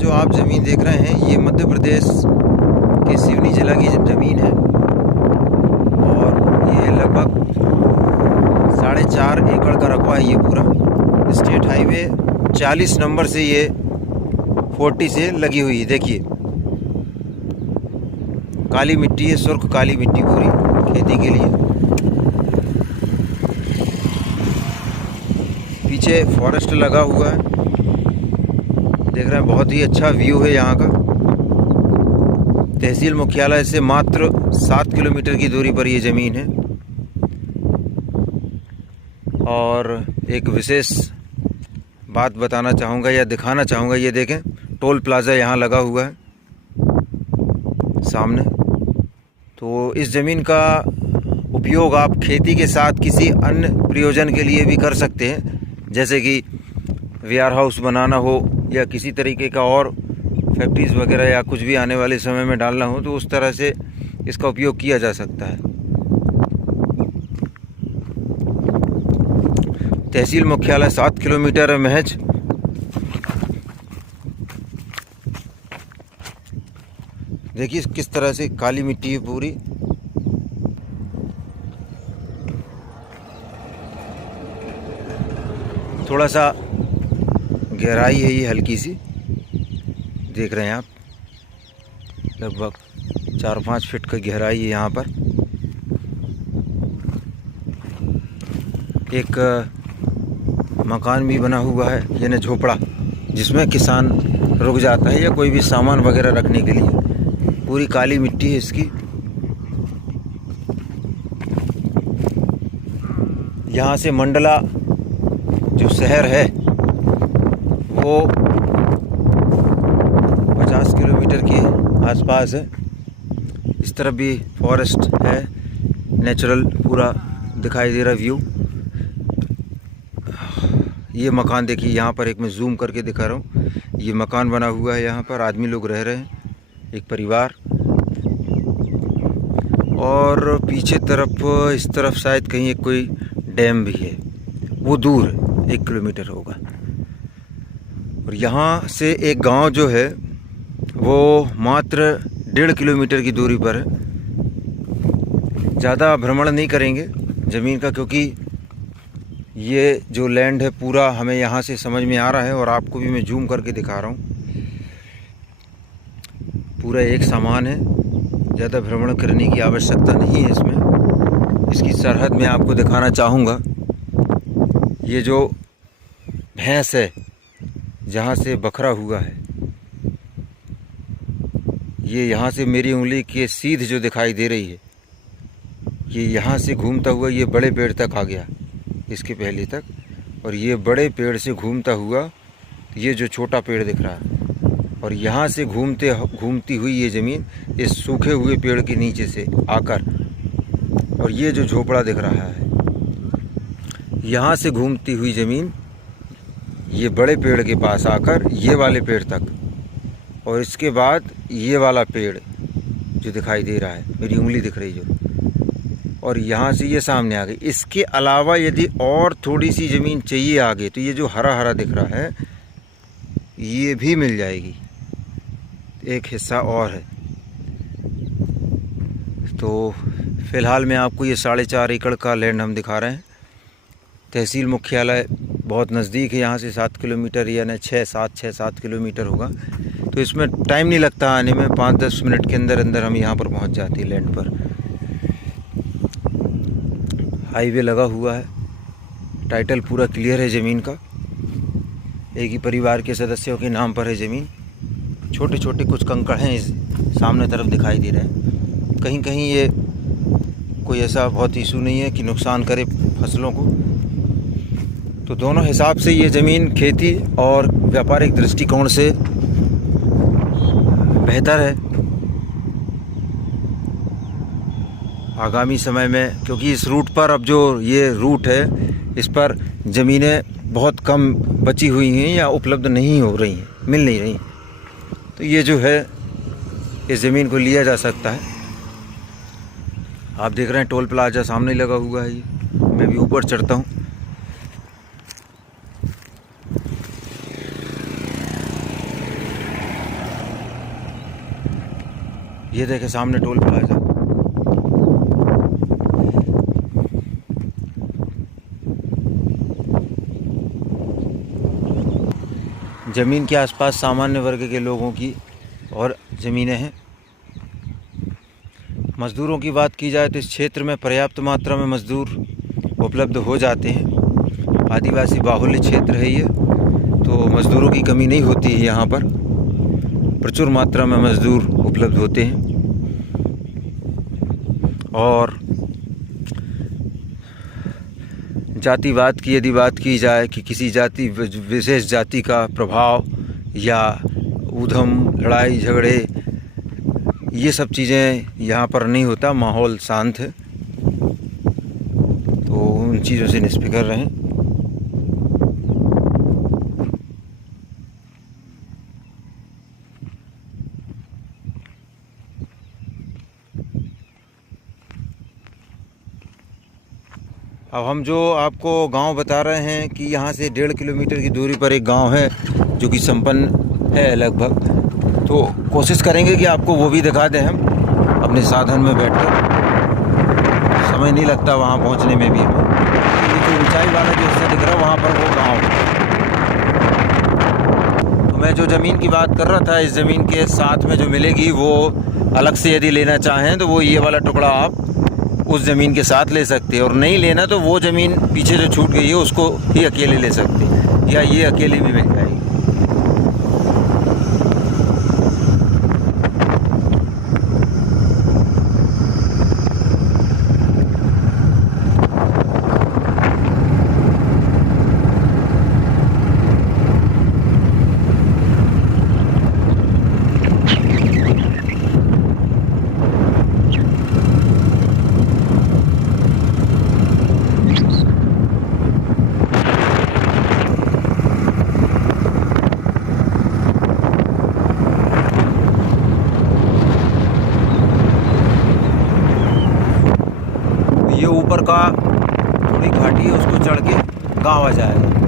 जो आप ज़मीन देख रहे हैं ये मध्य प्रदेश के सिवनी जिला की ज़मीन है और ये लगभग 4.5 एकड़ का रकबा है। ये पूरा स्टेट हाईवे 40 नंबर से ये 40 से लगी हुई है। देखिए काली मिट्टी है, सुर्ख काली मिट्टी पूरी खेती के लिए। पीछे फॉरेस्ट लगा हुआ है, देख रहे हैं बहुत ही अच्छा व्यू है यहाँ का। तहसील मुख्यालय से मात्र 7 किलोमीटर की दूरी पर ये ज़मीन है। और एक विशेष बात बताना चाहूँगा या दिखाना चाहूँगा, ये देखें टोल प्लाज़ा यहाँ लगा हुआ है सामने। तो इस ज़मीन का उपयोग आप खेती के साथ किसी अन्य प्रयोजन के लिए भी कर सकते हैं, जैसे कि वेयर हाउस बनाना हो या किसी तरीके का और फैक्ट्रीज़ वगैरह या कुछ भी आने वाले समय में डालना हो, तो उस तरह से इसका उपयोग किया जा सकता है। तहसील मुख्यालय 7 किलोमीटर है महज। देखिए किस तरह से काली मिट्टी है पूरी। थोड़ा सा गहराई है ये हल्की सी, देख रहे हैं आप, लगभग 4-5 फीट की गहराई है यहाँ पर। एक मकान भी बना हुआ है, यानी झोपड़ा, जिसमें किसान रुक जाता है या कोई भी सामान वगैरह रखने के लिए। पूरी काली मिट्टी है इसकी। यहाँ से मंडला जो शहर है वो 50 किलोमीटर के आसपास है। इस तरफ भी फॉरेस्ट है, नेचुरल पूरा दिखाई दे रहा व्यू। ये मकान देखिए यहाँ पर, एक मैं जूम करके दिखा रहा हूँ। ये मकान बना हुआ है, यहाँ पर आदमी लोग रह रहे हैं, एक परिवार। और पीछे तरफ इस तरफ शायद कहीं एक कोई डैम भी है, वो दूर है, 1 किलोमीटर होगा। और यहाँ से एक गांव जो है वो मात्र 1.5 किलोमीटर की दूरी पर है। ज़्यादा भ्रमण नहीं करेंगे ज़मीन का, क्योंकि ये जो लैंड है पूरा हमें यहाँ से समझ में आ रहा है और आपको भी मैं जूम करके दिखा रहा हूँ। पूरा एक समान है, ज़्यादा भ्रमण करने की आवश्यकता नहीं है इसमें। इसकी सरहद में आपको दिखाना चाहूँगा। ये जो भैंस है जहाँ से बकरा हुआ है, ये यहाँ से मेरी उंगली के सीध जो दिखाई दे रही है, ये यहाँ से घूमता हुआ ये बड़े पेड़ तक आ गया, इसके पहले तक। और ये बड़े पेड़ से घूमता हुआ ये जो छोटा पेड़ दिख रहा है, और यहाँ से घूमती हुई ये ज़मीन इस सूखे हुए पेड़ के नीचे से आकर, और ये जो झोपड़ा दिख रहा है, यहाँ से घूमती हुई ज़मीन ये बड़े पेड़ के पास आकर ये वाले पेड़ तक, और इसके बाद ये वाला पेड़ जो दिखाई दे रहा है, मेरी उंगली दिख रही जो, और यहाँ से ये सामने आ गई। इसके अलावा यदि और थोड़ी सी ज़मीन चाहिए आगे, तो ये जो हरा हरा दिख रहा है ये भी मिल जाएगी, एक हिस्सा और है। तो फ़िलहाल मैं आपको ये 4.5 एकड़ का लैंड हम दिखा रहे हैं। तहसील मुख्यालय बहुत नज़दीक है यहाँ से, 7 किलोमीटर यानी 6-7 किलोमीटर होगा। तो इसमें टाइम नहीं लगता आने में, 5-10 मिनट के अंदर अंदर हम यहाँ पर पहुँच जाते हैं लैंड पर। हाईवे लगा हुआ है, टाइटल पूरा क्लियर है ज़मीन का। एक ही परिवार के सदस्यों के नाम पर है ज़मीन। छोटे छोटे कुछ कंकड़ हैं इस सामने तरफ दिखाई दे रहे हैं। कहीं कहीं ये कोई ऐसा बहुत इशू नहीं है कि नुकसान करे फसलों को। तो दोनों हिसाब से ये ज़मीन खेती और व्यापारिक दृष्टिकोण से बेहतर है। आगामी समय में, क्योंकि इस रूट पर अब जो ये रूट है इस पर ज़मीनें बहुत कम बची हुई हैं या उपलब्ध नहीं हो रही हैं, मिल नहीं रही, तो ये जो है इस ज़मीन को लिया जा सकता है। आप देख रहे हैं टोल प्लाजा सामने लगा हुआ है। ये मैं भी ऊपर चढ़ता हूँ। ये देखे सामने टोल प्लाजा। ज़मीन के आसपास सामान्य वर्ग के लोगों की और ज़मीनें हैं। मज़दूरों की बात की जाए तो इस क्षेत्र में पर्याप्त मात्रा में मज़दूर उपलब्ध हो जाते हैं। आदिवासी बाहुल्य क्षेत्र है ये, तो मज़दूरों की कमी नहीं होती है। यहाँ पर प्रचुर मात्रा में मज़दूर उपलब्ध होते हैं। और जातिवाद की यदि बात की जाए कि किसी जाति विशेष जाति का प्रभाव या ऊधम, लड़ाई झगड़े, ये सब चीज़ें यहाँ पर नहीं होता। माहौल शांत है, तो उन चीज़ों से निष्फिक्र रहें। अब हम जो आपको गांव बता रहे हैं कि यहाँ से 1.5 किलोमीटर की दूरी पर एक गांव है जो कि संपन्न है लगभग, तो कोशिश करेंगे कि आपको वो भी दिखा दें हम अपने साधन में बैठकर। समय नहीं लगता वहाँ पहुँचने में भी हमें। ये जो ऊंचाई वाला जो हिस्सा दिख रहा है वहाँ पर वो गाँव है। तो मैं जो ज़मीन की बात कर रहा था, इस ज़मीन के साथ में जो मिलेगी वो अलग से यदि लेना चाहें तो वो ये वाला टुकड़ा आप उस ज़मीन के साथ ले सकते हैं, और नहीं लेना तो वो ज़मीन पीछे जो छूट गई है उसको ही अकेले ले सकते हैं, या ये अकेले भी मिल जाएगी। ये ऊपर का थोड़ी घाटी है, उसको चढ़ के गाँव आ जाएगा।